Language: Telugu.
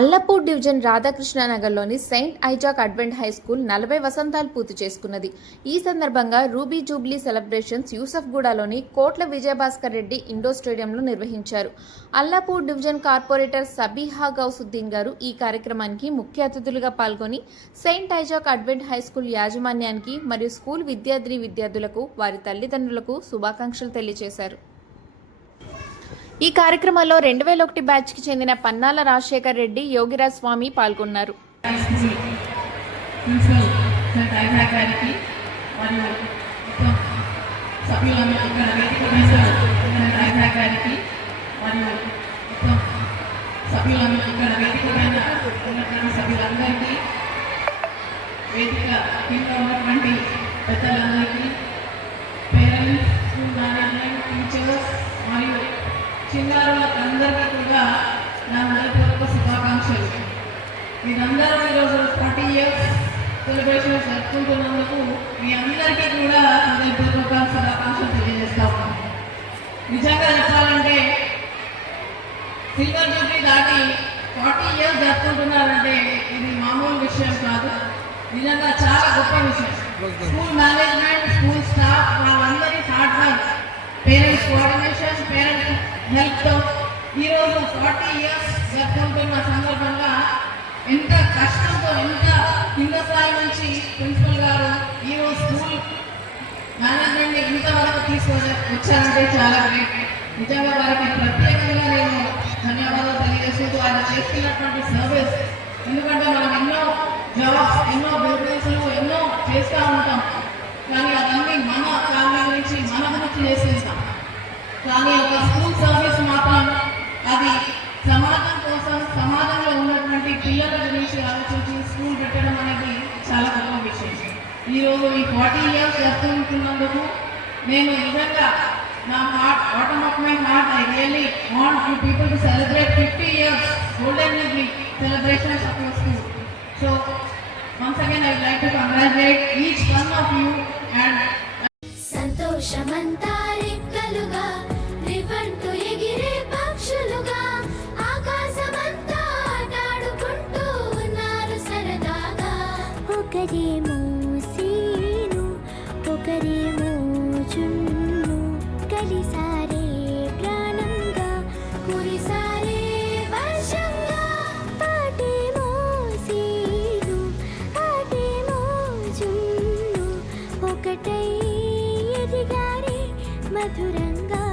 అల్లపూర్ డివిజన్ రాధాకృష్ణ నగర్లోని Saint Isaac advent high school 40 వసంతాలు పూర్తి చేసుకున్నది. ఈ సందర్భంగా రూబీ జూబ్లీ సెలబ్రేషన్స్ యూసఫ్గూడలోని కోట్ల విజయభాస్కర్ రెడ్డి ఇండోర్ స్టేడియంలో నిర్వహించారు. అల్లపూర్ డివిజన్ కార్పొరేటర్ సబీహా గౌసుద్దీన్ గారు ఈ కార్యక్రమానికి ముఖ్య అతిథులుగా పాల్గొని Saint Isaac advent high school యాజమాన్యానికి మరియు స్కూల్ విద్యార్థులకు వారి తల్లిదండ్రులకు శుభాకాంక్షలు తెలియజేశారు. ఈ కార్యక్రమంలో 2001 బ్యాచ్కి చెందిన పన్నాల రాజశేఖర్ రెడ్డి, యోగిరాజ్ స్వామి పాల్గొన్నారు. చిన్నారులందరికీ కూడా నా హృదయపూర్వక శుభాకాంక్షలు. మీరందరూ ఈరోజు 40 ఇయర్స్ సెలబ్రేషన్ జరుపుకుంటున్నందుకు మీ అందరికీ కూడా హృదయపూర్వక శుభాకాంక్షలు తెలియజేస్తా ఉన్నాను. నిజంగా చెప్పాలంటే సిల్వర్ జూబ్లీ దాటి 40 ఇయర్స్ జరుపుకుంటున్నారంటే ఇది మామూలు విషయం కాదు. నిజంగా చాలా గొప్ప విషయం. స్కూల్ మేనేజ్మెంట్, స్కూల్ స్టాఫ్ వాళ్ళందరి hard work, parents coordination, parents హెల్ప్తో ఈరోజు 40 ఇయర్స్ జరుపుకుంటున్న సందర్భంగా ఎంత కష్టంతో, ఎంత కింద స్థాయి నుంచి ప్రిన్సిపల్ గారు ఈరోజు స్కూల్ మేనేజ్మెంట్ని ఇంతవరకు తీసుకొని వచ్చారంటే చాలా గ్రేట్. నిజంగా వారికి ప్రత్యేకంగా నేను ధన్యవాదాలు తెలియజేస్తూ ఆయన చేస్తున్నటువంటి సర్వీస్. ఎందుకంటే మనం ఎన్నో జాబ్స్, ఎన్నో బిజినెస్లు ఎన్నో చేస్తూ ఉంటాం, కానీ అవన్నీ మన ఫ్యామిలీ గురించి, మన గురించి చేసేస్తాం. కానీ ఒక స్కూల్ సర్వీస్ మాత్రం అది సమాజం కోసం, సమాజంలో ఉన్నటువంటి పిల్లల గురించి ఆలోచించి స్కూల్ పెట్టడం అనేది చాలా గొప్ప విషయం. ఈరోజు ఈ 40 ఇయర్స్ జరుపుకుంటున్నందుకు నేను నిజంగా నా heart, bottom of my heart, I really want you people to celebrate 50 years golden jubilee celebrations of your school. So once again I would like to congratulate each one of you and సంతోషమంతా రెక్కలుగా రివంటు ఎగిరే పక్షులుగా ఆకాశమంతా ఆటాడుకుంటూ ఉన్నారు సరదాగా. ఒకరేమో సీను, ఒకరేమో చున్ను, కలిసారే ప్రాణంగా, కురిసారే వర్షంగా. పాటేమో సీను, ఆటేమో చున్ను, ఒకటై ఎదిగారే మధురంగా.